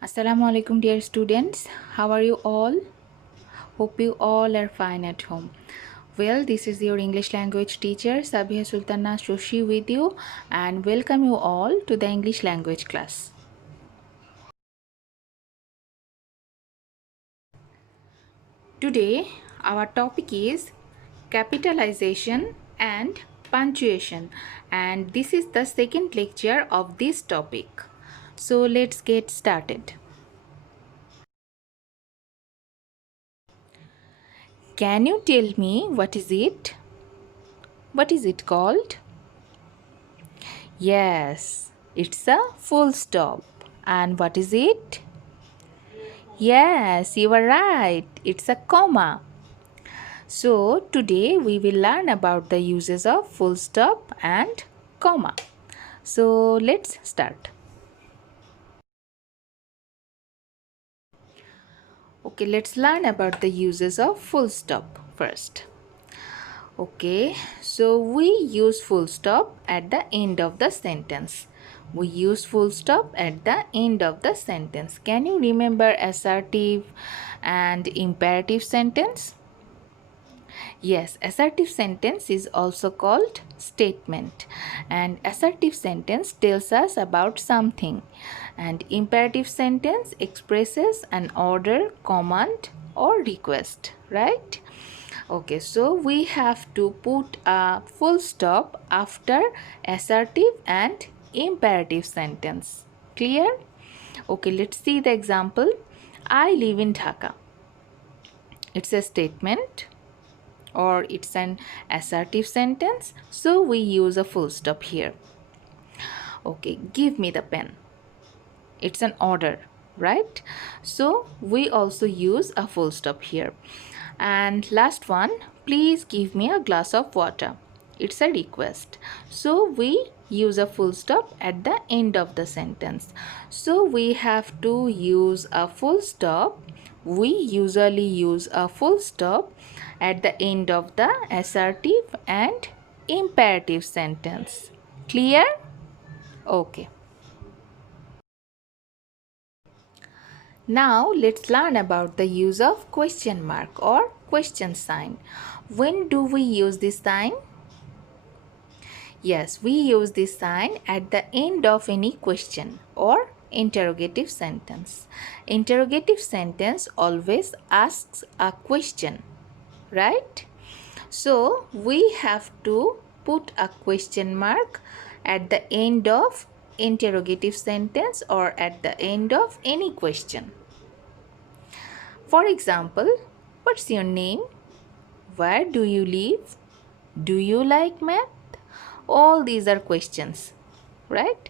Assalamu alaikum dear students. How are you all? Hope you all are fine at home. Well, this is your English language teacher Sabiha Sultana Shoshi with you and welcome you all to the English language class. Today our topic is capitalization and punctuation, and this is the second lecture of this topic. So let's get started. Can you tell me what is it? What is it called? Yes, it's a full stop. And what is it? Yes, you are right. It's a comma. So, today we will learn about the uses of full stop and comma. So, let's start. Okay, let's learn about the uses of full stop first. Okay, so we use full stop at the end of the sentence. We use full stop at the end of the sentence. Can you remember assertive and imperative sentence? Yes, assertive sentence is also called statement, and assertive sentence tells us about something, and imperative sentence expresses an order, command or request, right? Okay, so we have to put a full stop after assertive and imperative sentence. Clear? Okay, let's see the example. I live in Dhaka. It's a statement or it's an assertive sentence, so we use a full stop here. Okay, give me the pen. It's an order, right? So we also use a full stop here. And last one, please give me a glass of water. It's a request, so we use a full stop at the end of the sentence. So we have to use a full stop. We usually use a full stop at the end of the assertive and imperative sentence. Clear? Okay. Now let's learn about the use of question mark or question sign. When do we use this sign? Yes, we use this sign at the end of any question or interrogative sentence. Interrogative sentence always asks a question, right? So we have to put a question mark at the end of interrogative sentence or at the end of any question. For example, what's your name? Where do you live? Do you like math? All these are questions, right?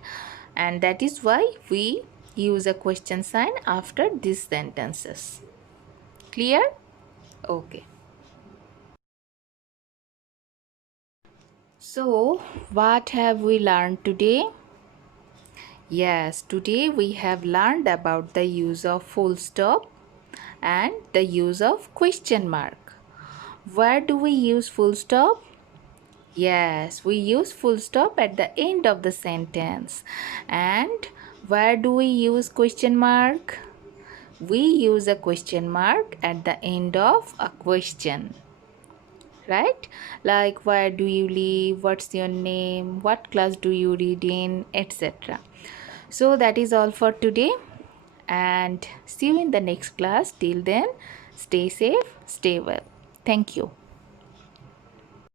And that is why we use a question sign after these sentences. Clear? Okay. So, what have we learned today? Yes, today we have learned about the use of full stop and the use of question mark. Where do we use full stop? Yes, we use full stop at the end of the sentence. And where do we use question mark? We use a question mark at the end of a question. Right? Like where do you live? What's your name? What class do you read in? Etc. So that is all for today. And see you in the next class. Till then, stay safe, stay well. Thank you.